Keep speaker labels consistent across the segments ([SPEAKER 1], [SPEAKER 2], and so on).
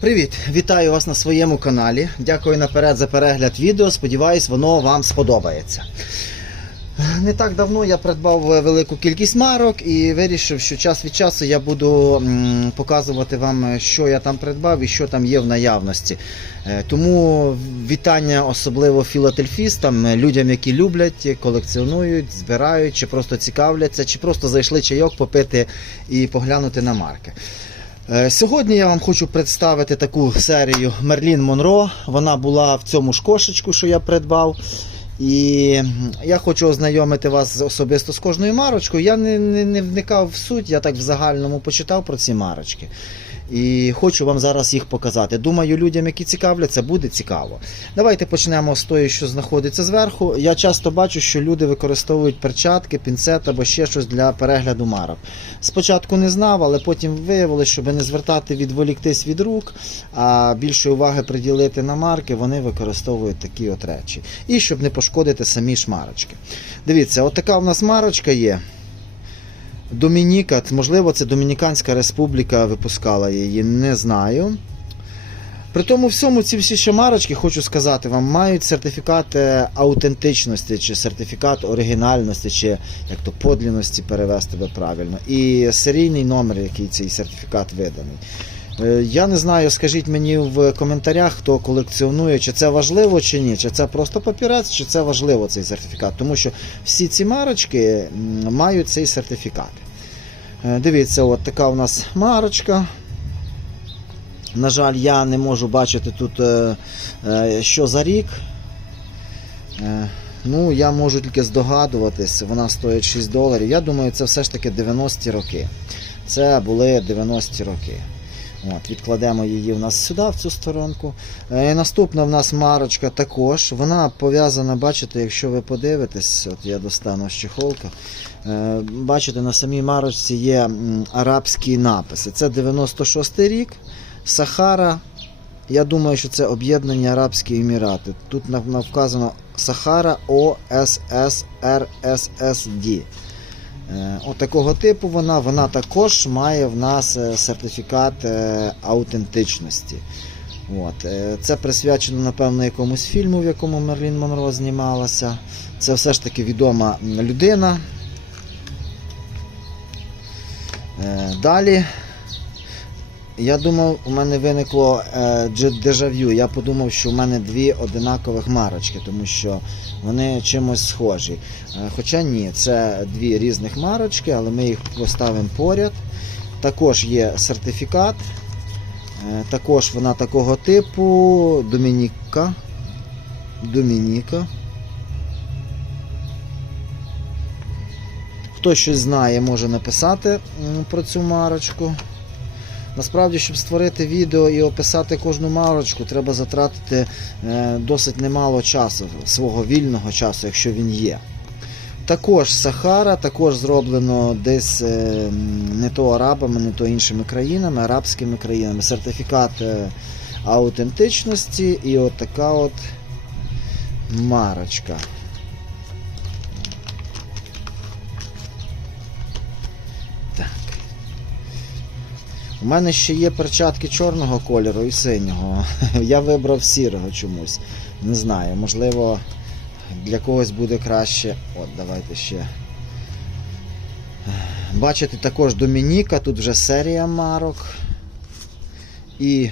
[SPEAKER 1] Привіт! Вітаю вас на своєму каналі. Дякую наперед за перегляд відео. Сподіваюсь, воно вам сподобається. Не так давно я придбав велику кількість марок і вирішив, що час від часу я буду показувати вам, що я там придбав і що там є в наявності. Е, Тому вітання особливо філательфістам, людям, які люблять, колекціонують, збирають, чи просто цікавляться, чи просто зайшли чайок попити і поглянути на марки. Е, Сьогодні я вам хочу представити таку серію Мерлін Монро. Вона була в цьому ж кошечку, що я придбав. І я хочу ознайомити вас особисто з кожною марочкою. Я не, не, не вникав в суть, я так в загальному почитав про ці марочки. І хочу вам зараз їх показати. Думаю, людям, які цікавляться, буде цікаво. Давайте почнемо з тої, що знаходиться зверху. Я часто бачу, що люди використовують перчатки, пінцет або ще щось для перегляду марок. Спочатку не знав, але потім виявилося, щоб не звертати відволіктись від рук, а більше уваги приділити на марки, вони використовують такі от речі. І щоб не пошкодити самі ж марочки. Дивіться, от така у нас марочка є. Домініка, можливо, це Домініканська Республіка випускала її, не знаю. При тому всьому ці всі шамарочки, хочу сказати вам, мають сертифікат е, аутентичності, чи сертифікат оригінальності, чи як то подлінності перевести би правильно. І серійний номер, який цей сертифікат виданий. Е, Я не знаю, скажіть мені в коментарях, хто колекціонує, чи це важливо чи ні, чи це просто папірець, чи це важливо цей сертифікат. Тому що всі ці марочки мають цей сертифікат. Е, Дивіться, от така у нас марочка. На жаль, я не можу бачити тут, е, що за рік. Ну, я можу тільки здогадуватись, вона стоїть 6 доларів. Я думаю, це все ж таки 90-ті роки. Це були 90-ті роки. От, відкладемо її в нас сюди, в цю сторонку. Е, наступна в нас марочка також. Вона пов'язана, бачите, якщо ви подивитесь, от я достану з чехолка. Е, бачите, на самій марочці є арабські написи. Це 96-й рік, Сахара. Я думаю, що це об'єднані Арабські Емірати. Тут на- на- вказано Сахара ОССРССД. Е, От типу вона. Вона також має в нас е, сертифікат е, аутентичності. От. Це присвячено, напевно, якомусь фільму, в якому Мерлін Монро знімалася. Це все ж таки відома людина. Далі. Я думав, у мене виникло е, дежавю. Я подумав, що в мене дві одинакових марочки, тому що вони чимось схожі. Е, Хоча ні, це дві різних марочки, але ми їх поставимо поряд. Також є сертифікат. Е, Також вона такого типу Домініка. Домініка. Хто щось знає, може написати про цю марочку. Насправді, щоб створити відео і описати кожну марочку, треба затратити е, досить немало часу, свого вільного часу, якщо він є. Також Сахара, також зроблено десь е, не то арабами, не то іншими країнами, арабськими країнами. Сертифікат е, аутентичності і така от марочка. У мене ще є перчатки чорного кольору і синього. Я вибрав сірого чомусь. Не знаю, можливо, для когось буде краще. От, давайте ще. Бачите, також Домініка, тут вже серія марок. І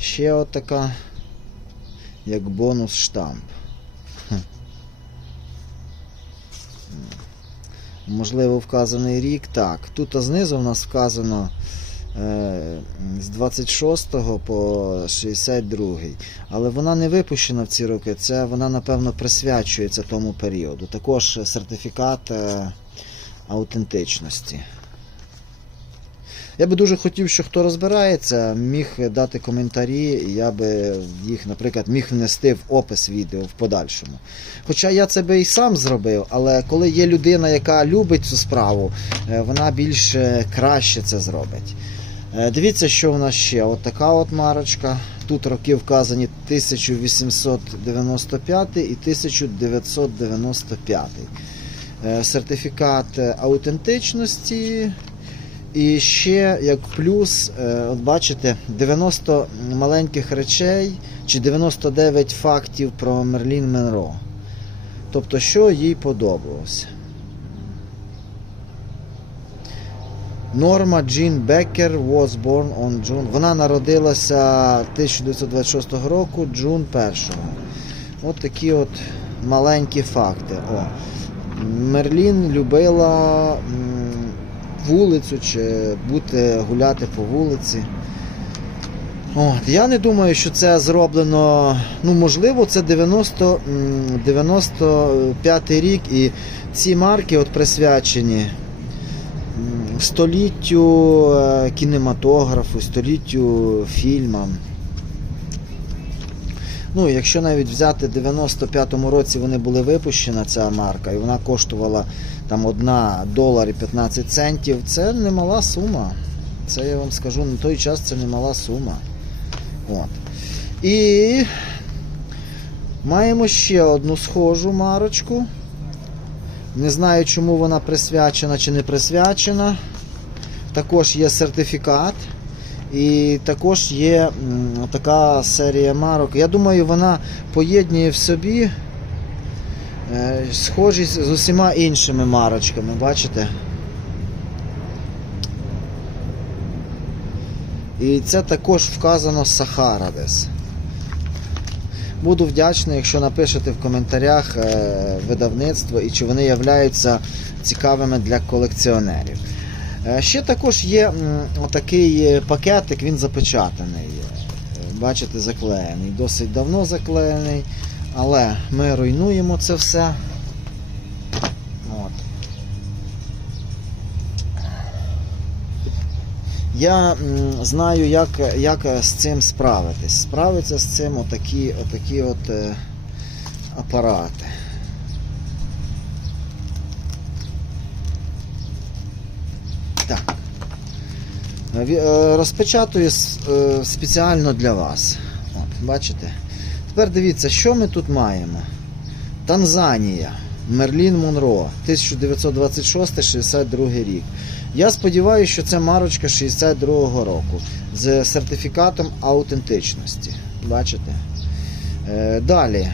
[SPEAKER 1] ще от така, як бонус штамп. Можливо, вказаний рік. Так, тут знизу в нас вказано з 26 по 62. Але вона не випущена в ці роки. Це вона, напевно, присвячується тому періоду. Також сертифікат е, аутентичності. Я би дуже хотів, що хто розбирається, міг дати коментарі, я би їх, наприклад, міг внести в опис відео в подальшому. Хоча я це би і сам зробив, але коли є людина, яка любить цю справу, е, вона більш е, краще це зробить. Е, Дивіться, що в нас ще. От така от марочка. Тут роки вказані 1895 і 1995. Е, Сертифікат е, аутентичності. І ще як плюс, от бачите, 90 маленьких речей чи 99 фактів про Мерлін Менро. Тобто, що їй подобалося. Норма Джін Беккер was born on June. Вона народилася 1926 року, Джун 1. От такі от маленькі факти. О. Мерлін любила вулицю чи бути гуляти по вулиці. От, я не думаю, що це зроблено. Ну, можливо, це 90, 95 рік, і ці марки от присвячені століттю е, кінематографу, століттю фільмам. Ну, якщо навіть взяти в 95-му році вони були випущена ця марка, і вона коштувала там 1 долар і 15 центів, це немала сума. Це я вам скажу, на той час це немала сума. От. І маємо ще одну схожу марочку. Не знаю, чому вона присвячена чи не присвячена. Також є сертифікат. І також є така серія марок. Я думаю, вона поєднує в собі е, схожість з усіма іншими марочками, бачите? І це також вказано Сахара десь. Буду вдячний, якщо напишете в коментарях е, видавництво і чи вони являються цікавими для колекціонерів. Е, Ще також є такий е, пакетик, він запечатаний. Бачите, заклеєний. Досить давно заклеєний, але ми руйнуємо це все. Я знаю, як, як з цим справитись. Справиться з цим отакі, отакі от е, апарати. Так. Е, е, Розпечатую е, спеціально для вас. От, бачите? Тепер дивіться, що ми тут маємо. Танзанія. Мерлін Монро, 1926-62 рік. Я сподіваюся, що це марочка 62-го року з сертифікатом аутентичності. Бачите? Е, далі.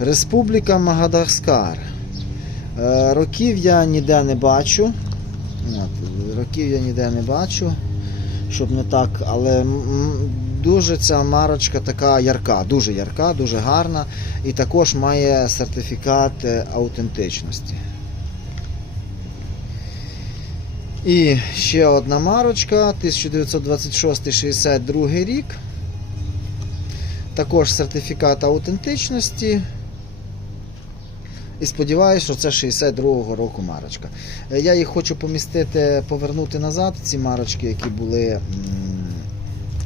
[SPEAKER 1] Республіка Магадаскар. Е, Років я ніде не бачу. Років я ніде не бачу, щоб не так, але дуже ця марочка така ярка, дуже ярка, дуже гарна. І також має сертифікат е, аутентичності. І ще одна марочка 1926-62 рік. Також сертифікат аутентичності. І сподіваюся, що це 62-го року марочка. Е, Я їх хочу помістити, повернути назад, ці марочки, які були,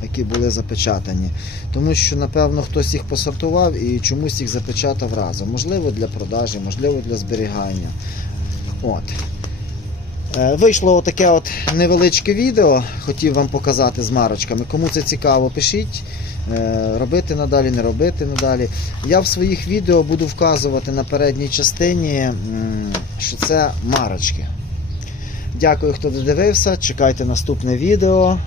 [SPEAKER 1] які були запечатані. Тому що, напевно, хтось їх посортував і чомусь їх запечатав разом. Можливо, для продажі, можливо, для зберігання. От. Е, Вийшло таке от невеличке відео, хотів вам показати з марочками. Кому це цікаво, пишіть. Е, Робити надалі, не робити надалі. Я в своїх відео буду вказувати на передній частині, що це марочки. Дякую, хто додивився. Чекайте наступне відео.